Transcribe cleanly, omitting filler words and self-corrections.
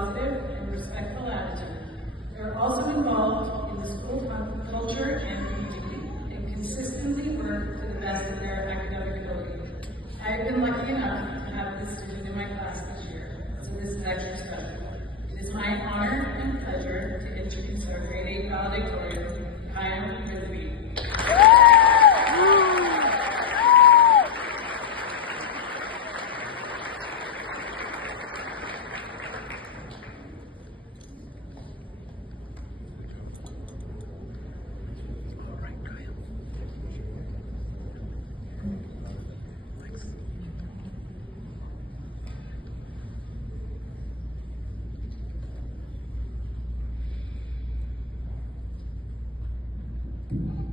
positive and respectful attitude. They are also involved in the school culture and community and consistently work to the best of their academic ability. I have been lucky enough to have this student in my class this year, so this is extra special. It is my honor and pleasure to introduce our grade 8 valedictorian, Qaim Rizvi. Thanks.